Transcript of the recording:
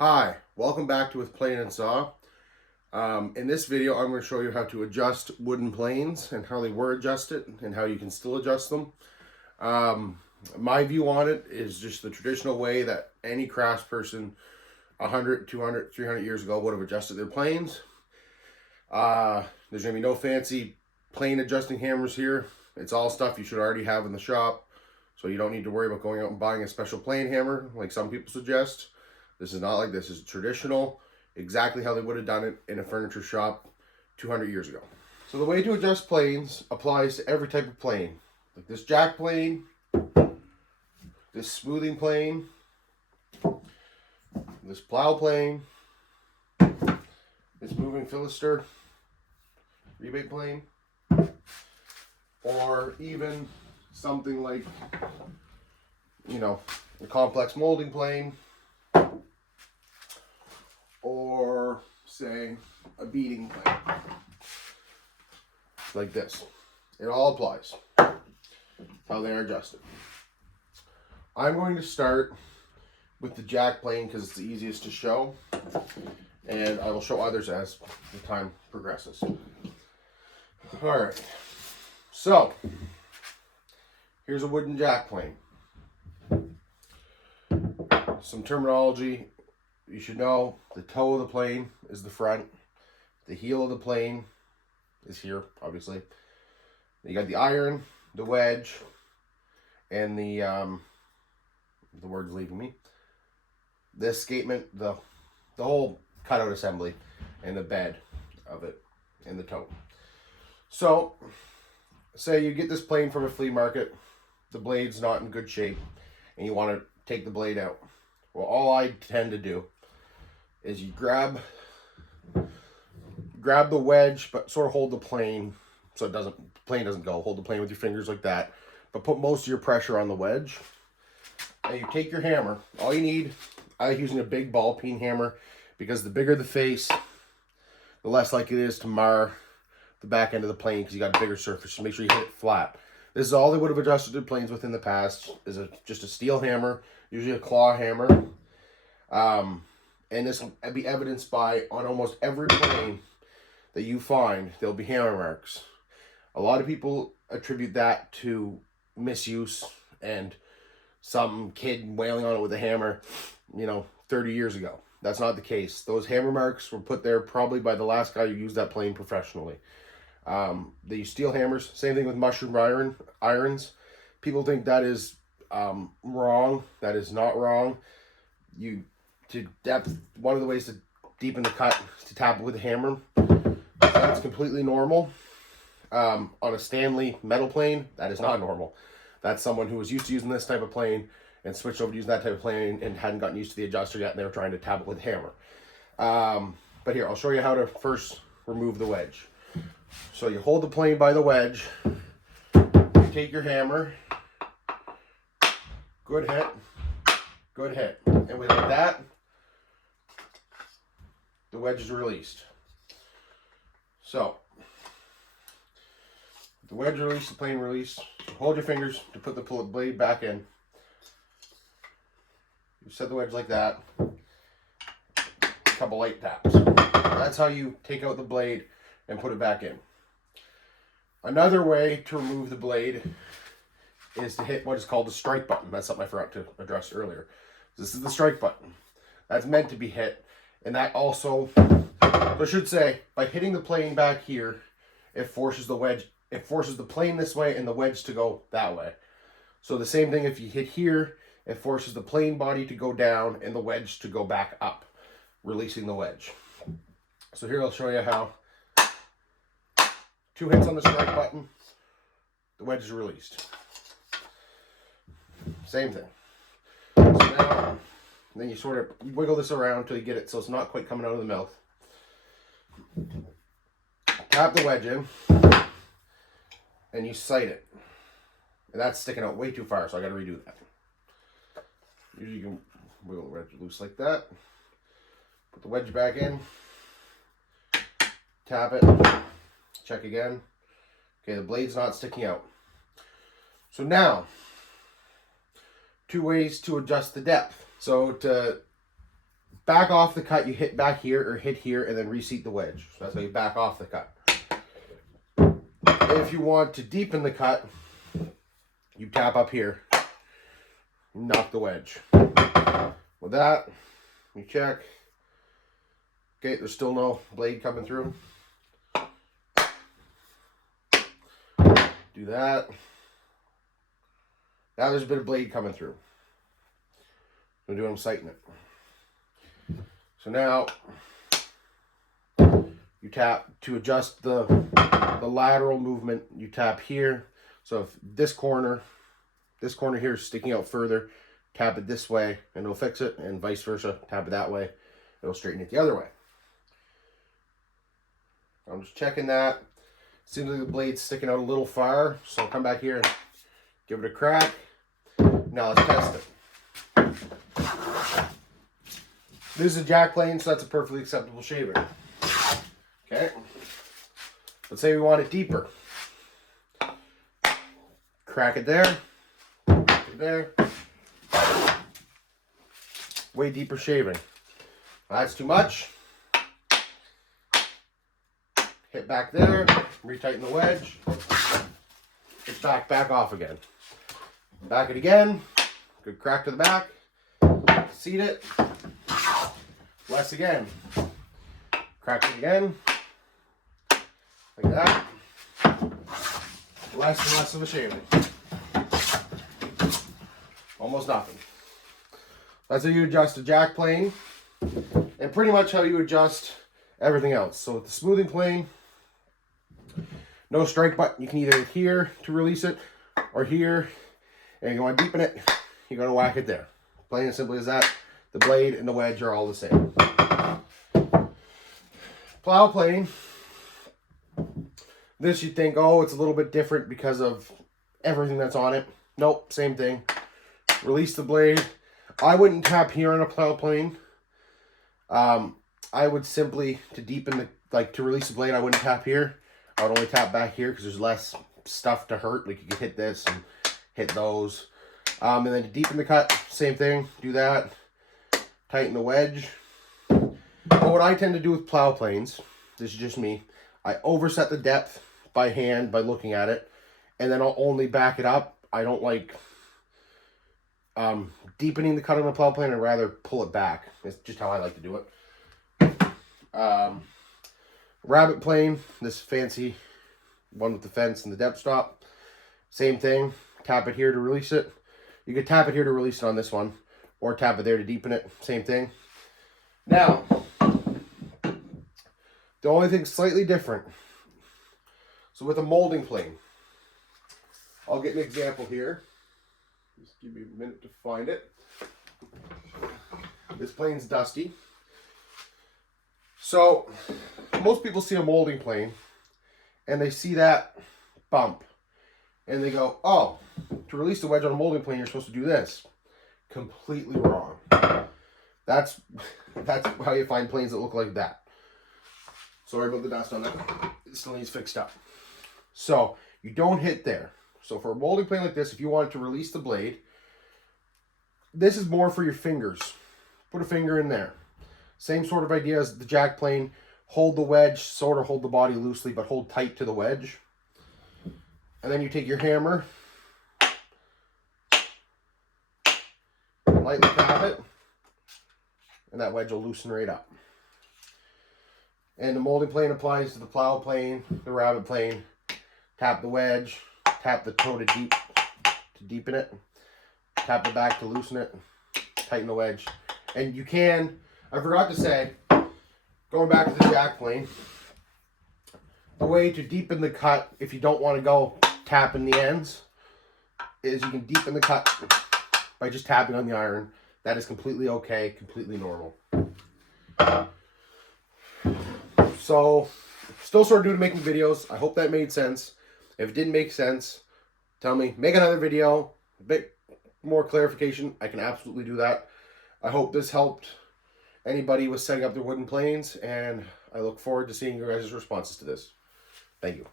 Hi, welcome back to With Plane and Saw. In this video, I'm going to show you how to adjust wooden planes and how they were adjusted and how you can still adjust them. My view on it is just the traditional way that any craftsperson 100, 200, 300 years ago would have adjusted their planes. There's going to be no fancy plane adjusting hammers here. It's all stuff you should already have in the shop, so you don't need to worry about going out and buying a special plane hammer like some people suggest. This is not like this. Is traditional, exactly how they would have done it in a furniture shop 200 years ago. So the way to adjust planes applies to every type of plane. Like this jack plane, this smoothing plane, this plow plane, this moving philister, rebate plane, or even something like, a complex molding plane, or say a beading plane, like this. It all applies, how they are adjusted. I'm going to start with the jack plane because it's the easiest to show, and I will show others as the time progresses. Alright, so here's a wooden jack plane. Some terminology you should know: the toe of the plane is the front, the heel of the plane is here, obviously. You got the iron, the wedge, and the word's leaving me. The escapement, the whole cutout assembly, and the bed of it, and the toe. So, say you get this plane from a flea market, the blade's not in good shape, and you want to take the blade out. Well, all I tend to do is you grab the wedge, but sort of hold the plane so the plane doesn't go. Hold the plane with your fingers like that, but put most of your pressure on the wedge. And you take your hammer. All you need, I like using a big ball peen hammer because the bigger the face, the less likely it is to mar the back end of the plane because you got a bigger surface. So make sure you hit it flat. This is all they would have adjusted their planes with in the past, is just a steel hammer, usually a claw hammer. And this will be evidenced by, on almost every plane that you find, there'll be hammer marks. A lot of people attribute that to misuse and some kid wailing on it with a hammer, 30 years ago. That's not the case. Those hammer marks were put there probably by the last guy who used that plane professionally. They use steel hammers. Same thing with mushroom irons. People think that is wrong. That is not wrong. One of the ways to deepen the cut is to tap it with a hammer. That's completely normal. On a Stanley metal plane, that is not normal. That's someone who was used to using this type of plane and switched over to using that type of plane and hadn't gotten used to the adjuster yet, and they were trying to tap it with a hammer. But here, I'll show you how to first remove the wedge. So you hold the plane by the wedge, you take your hammer, good hit, and with like that, the wedge is released. So, the wedge released, the plane released, hold your fingers to put the blade back in. You set the wedge like that, a couple light taps. That's how you take out the blade and put it back in. Another way to remove the blade is to hit what is called the strike button. That's something I forgot to address earlier. This is the strike button. That's meant to be hit. And that also, I should say, by hitting the plane back here, it forces the plane this way and the wedge to go that way. So the same thing, if you hit here, it forces the plane body to go down and the wedge to go back up, releasing the wedge. So here I'll show you how. 2 hits on the strike button, the wedge is released. Same thing. So now, then you sort of wiggle this around until you get it so it's not quite coming out of the mouth. Tap the wedge in, and you sight it. And that's sticking out way too far, so I gotta redo that. Usually you can wiggle the wedge loose like that. Put the wedge back in. Tap it. Check again. Okay, the blade's not sticking out. So now, 2 ways to adjust the depth. So to back off the cut, you hit back here or hit here and then reseat the wedge. So that's how you back off the cut. If you want to deepen the cut, you tap up here, knock the wedge. With that, you check. Okay, there's still no blade coming through. Do that. Now there's a bit of blade coming through. I'm doing, I'm sighting it. So now you tap to adjust the lateral movement. You tap here. So if this corner here is sticking out further, tap it this way and it'll fix it, and vice versa. Tap it that way, it'll straighten it the other way. I'm just checking that. Seems like the blade's sticking out a little far, so I'll come back here and give it a crack. Now let's test it. This is a jack plane, so that's a perfectly acceptable shaver. Okay. Let's say we want it deeper. Crack it there. Crack it there. Way deeper shaving. That's too much. Hit back there, retighten the wedge, hit back off again. Back it again, good crack to the back, seat it, less again, crack it again, like that, less and less of a shaving. Almost nothing. That's how you adjust a jack plane, and pretty much how you adjust everything else. So with the smoothing plane, no strike button. You can either hit here to release it or here, and you want to deepen it, you're going to whack it there. Plain and simple as that. The blade and the wedge are all the same. Plow plane. This you'd think, oh, it's a little bit different because of everything that's on it. Nope, same thing. Release the blade. I wouldn't tap here on a plow plane. I would simply, to deepen the, to release the blade, I wouldn't tap here. I would only tap back here because there's less stuff to hurt. Like you could hit this and hit those. And then to deepen the cut, same thing. Do that. Tighten the wedge. But what I tend to do with plow planes, this is just me, I overset the depth by hand by looking at it. And then I'll only back it up. I don't like deepening the cut on a plow plane. I'd rather pull it back. It's just how I like to do it. Rabbit plane, this fancy one with the fence and the depth stop. Same thing. Tap it here to release it. You could tap it here to release it on this one, or tap it there to deepen it. Same thing. Now, the only thing slightly different. So with a molding plane, I'll get an example here. Just give me a minute to find it. This plane's dusty. So, most people see a molding plane and they see that bump and they go, oh, to release the wedge on a molding plane, you're supposed to do this. Completely wrong. That's how you find planes that look like that. Sorry about the dust on that. It still needs fixed up. So, you don't hit there. So, for a molding plane like this, if you wanted to release the blade, this is more for your fingers. Put a finger in there. Same sort of idea as the jack plane. Hold the wedge, sort of hold the body loosely, but hold tight to the wedge. And then you take your hammer, lightly tap it, and that wedge will loosen right up. And the molding plane applies to the plow plane, the rabbit plane. Tap the wedge, tap the toe to deepen it, tap the back to loosen it, tighten the wedge. And you can, I forgot to say, going back to the jack plane, the way to deepen the cut, if you don't want to go tapping the ends, is you can deepen the cut by just tapping on the iron. That is completely okay, completely normal. So, still sort of new to making videos. I hope that made sense. If it didn't make sense, tell me. Make another video, a bit more clarification. I can absolutely do that. I hope this helped anybody with setting up their wooden planes, and I look forward to seeing your guys' responses to this. Thank you.